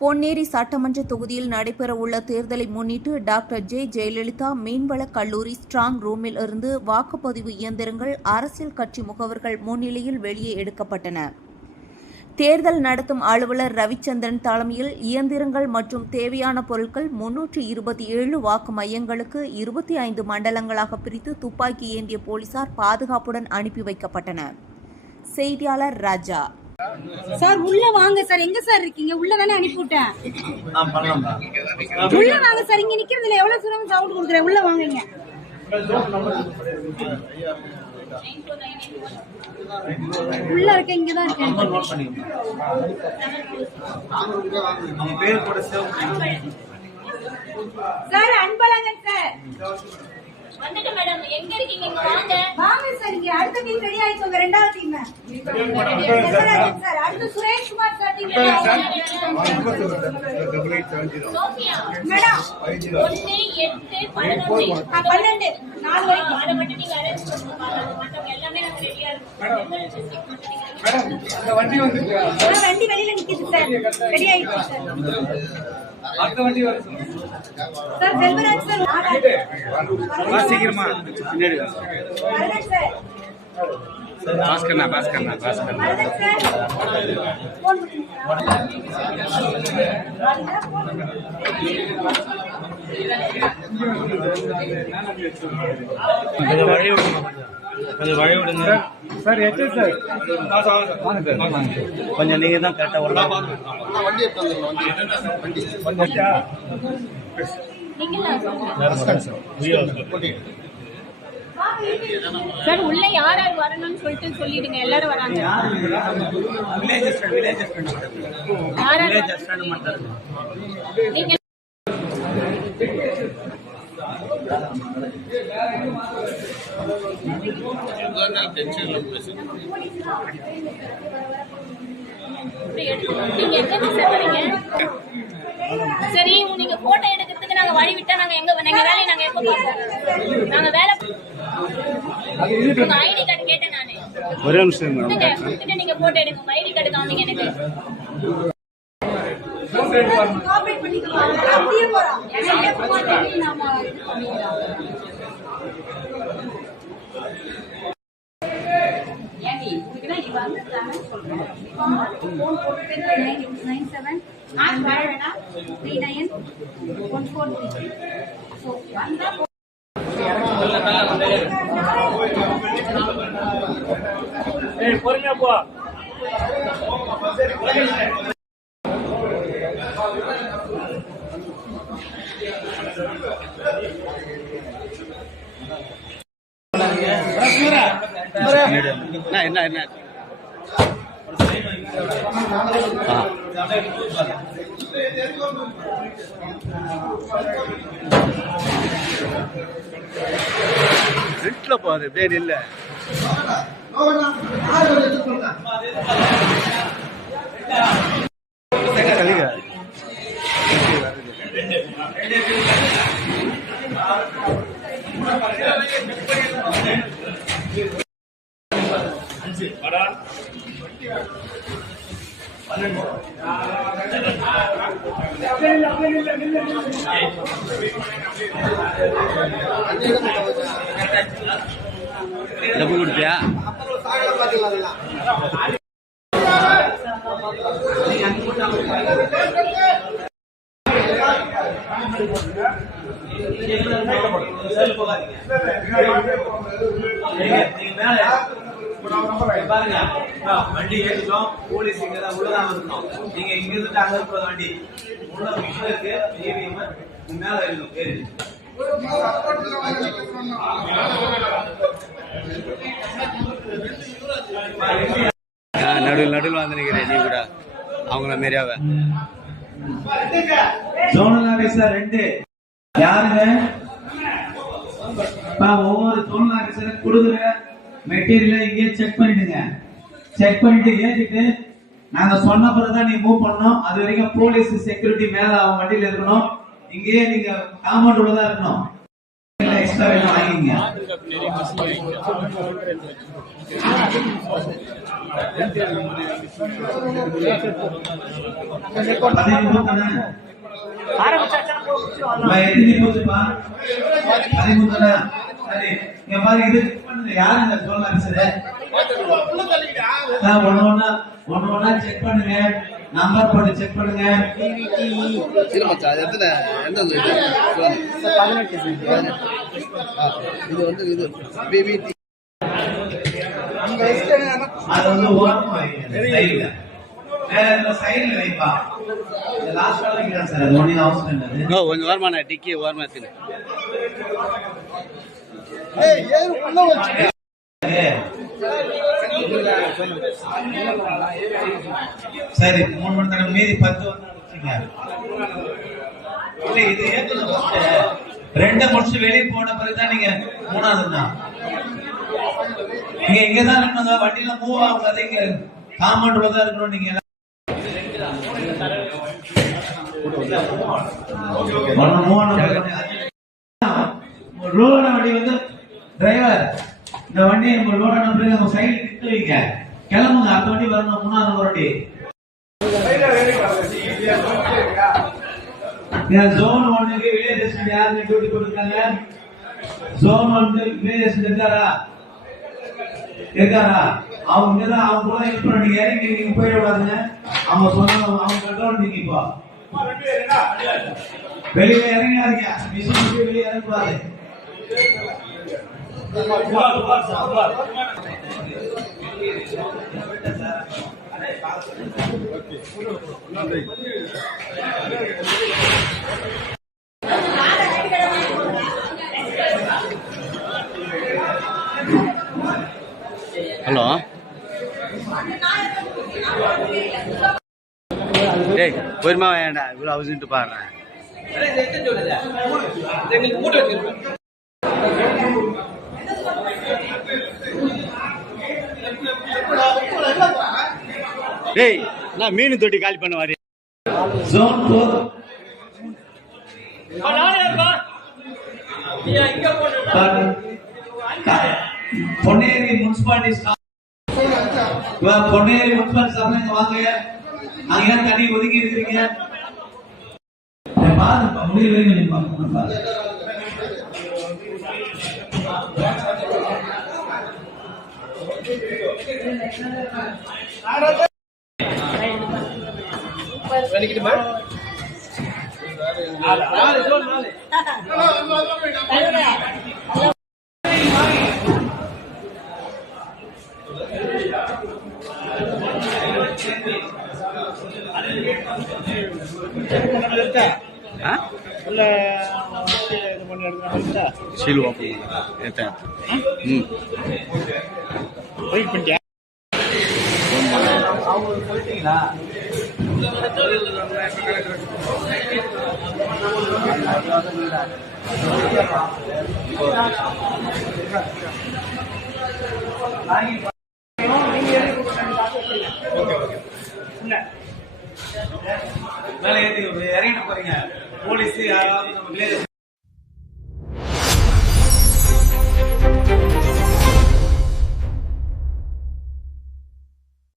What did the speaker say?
பொன்னேரி சட்டமன்ற தொகுதியில் நடைபெறவுள்ள தேர்தலை முன்னிட்டு டாக்டர் ஜெயலலிதா மீன்வள கல்லூரி ஸ்ட்ராங் ரூமில் இருந்து வாக்குப்பதிவு இயந்திரங்கள் அரசியல் கட்சி முகவர்கள் முன்னிலையில் வெளியே எடுக்கப்பட்டன. தேர்தல் நடத்தும் அலுவலர் ரவிச்சந்திரன் தலைமையில் இயந்திரங்கள் மற்றும் தேவையான பொருட்கள் 327 வாக்கு மையங்களுக்கு 25 மண்டலங்களாக பிரித்து துப்பாக்கி ஏந்திய போலீசார் பாதுகாப்புடன் அனுப்பி வைக்கப்பட்டனர். செய்தியாளர் ராஜா. சார் உள்ள வாங்க சார். எங்க சார் இருக்கீங்க? உள்ள தானே அனுப்பிவிட்டேன். உள்ள வாங்க சார். இங்க நிக்கிறதுல எவ்வளவு தூரம் சவுண்ட் கொடுக்குறேன். உள்ள வாங்க. உள்ள இருக்க இங்கதான் இருக்கேன். சார் அன்பழகன் சார் வந்துட்டு மேடம் எங்க இருக்கீங்க? வாங்க வாங்க சார். இங்க அடுத்த டீம் ரெடி ஆயிடுங்க. ரெண்டாவது டீம் சார். அடுத்து Suresh Kumar sir team ready Sophia madam 1 8 11 12 4 வரைக்கும் அத மட்டும் நீங்க அரேஞ்ச் பண்ணுங்க. மத்தவங்க எல்லாமே நாங்க ரெடியா இருக்கோம். மேடம் அந்த வண்டி வந்துருக்கு. வண்டி வெளியில நிக்குது சார். ரெடி ஆயிடுச்சு சார். அடுத்த வண்டி வருது சார். செல்வராஜ் சார் சீக்கிரமா பின்னாடி வரேன் சார். பாஸ்கர்னா வரேன் சார். போன் கொஞ்சம் வழி விடுங்க சார். எட்டு சார் கொஞ்சம் நீங்க தான் கரெக்டா வரலாம். சார் உள்ள யார் யார் வரணும்னு சொல்லிடுங்க. எல்லாரும் வராங்க. நீங்க எங்க சார் வரீங்க? சரி, நீங்க போட்டோ எடுக்கிறதுக்கு நாங்க வழி விட்டா நாங்க எங்க வேலையை நாங்க எப்ப பார்ப்போம்? நாங்க வேலை உங்க ஐடி கார்டு கேட்டேன் நானு. ஒரே நிமிஷம் நீங்க போட்டோ எடுங்க. உங்க ஐடி கார்டு காமிங்க எனக்கு. காப்பரேட் பண்ணிக்கலாம். அப்படியே போறோம். எங்க போறோம் நாம இது பண்ணிடலாம். ஏண்டி உங்களுக்கு நீ வந்து தானே சொல்றேன். ஃபோன் போட்டு 97 வேணா 39 143 சோ வந்தா ஏய் பொறுமையா போ. என்ன என்ன வீட்டுல போகுது பேர் இல்ல. டப்பு கொடுத்தியா? பாருங்க வண்டி ஏறிட்டோம். போலீஸ் இங்க தான் உள்ளதான் இருக்கணும். நீங்க இங்க இருந்து அங்க இருக்கிற வண்டி உள்ள மிஷின் இருக்கு. ஏறியமா மேல ஏறணும். ஏறி நடுவில் நடுவில் வந்து நிக்கிறேன். நீ கூட அவங்கள மாரியாவ ஜோனல் ஆபீசர் 2 யாருங்க? ஒவ்வொரு ஜோனல் ஆபீசர் கொடுக்குற மெட்டீரியலை இங்கே செக் பண்ணிடுங்க. செக் பண்ணிட்டு ஏறிட்டு நாங்க சொன்ன பிறகுதான் நீ மூவ் பண்ணணும். அது வரைக்கும் போலீஸ் செக்யூரிட்டி மேல அவன் வண்டியில இருக்கணும். இங்கேயே நீங்க காம்பவுண்ட் உள்ள தான் இருக்கணும். எக்ஸ்ட்ரா வேணும் வாங்கிங்க. யாருங்க ஒண்ணு செக் பண்ணுங்க, நம்பர் போட்டு செக் பண்ணுங்க. இது வந்து இது பிபிடி அது வந்து ஓரமா வைங்க, சைடுல வேற சைடுல வைப்பா. லாஸ்ட் கால் வைக்கிறேன் சார், அது ஒண்ணே அவசரம் இல்ல. நோ கொஞ்சம் ஓரமான டிக்கி ஓரமா இருக்கு. சரி 3 மணி நேரம் மீதி 10 வச்சுங்க. இல்ல இது ஏத்துன ஃபர்ஸ்ட் 2 முடிச்சு வெளிய போன பிறகு தான் நீங்க 3வது தான். நீங்க இங்க தான் இருக்கணும், வண்டில மூவ் ஆகாத, இங்க காம்பவுண்ட் உள்ள தான் இருக்கணும். நீங்க லோடான வண்டி வந்து டிரைவர் இந்த வண்டி லோடான பிறகு நம்ம சைடு நிறுத்தி வைங்க, கிளம்புங்க. அடுத்த வண்டி வரணும், 3வது வண்டி. ஜோன் 1க்கு வில்லேஜ் யாருக்கு டியூட்டி கொடுத்தாங்க? ஜோன் 1 வில்லேஜ் இருக்காரா? அவங்க கூட ஹெல்ப் பண்ணீங்க. நீங்க போயிடாதுங்க, அவங்க சொன்னாங்க, அவங்க கண்ட்ரோல். நீங்க இப்போ வெளியே இறங்காதீங்க, மிஷின் வெளியே இறங்கக்கூடாது. ஹலோ, டேய் பொறுமா வேண்டாம், இவ்வளோ அவசியம் பாடுறேன். டேய் நான் மீன் தொட்டி காலி பண்ண வரேன். Zone 4 Ponneri municipality staff, Ponneri municipality staff வாங்க. அங்க ஏன் தண்ணி ஒதுக்கி இருக்கீங்க? பாருங்க முடியல. மேல ஏறி இறங்கிட்டு போறீங்க. போலீஸ் யாராவது நம்ம வில்லேஜ்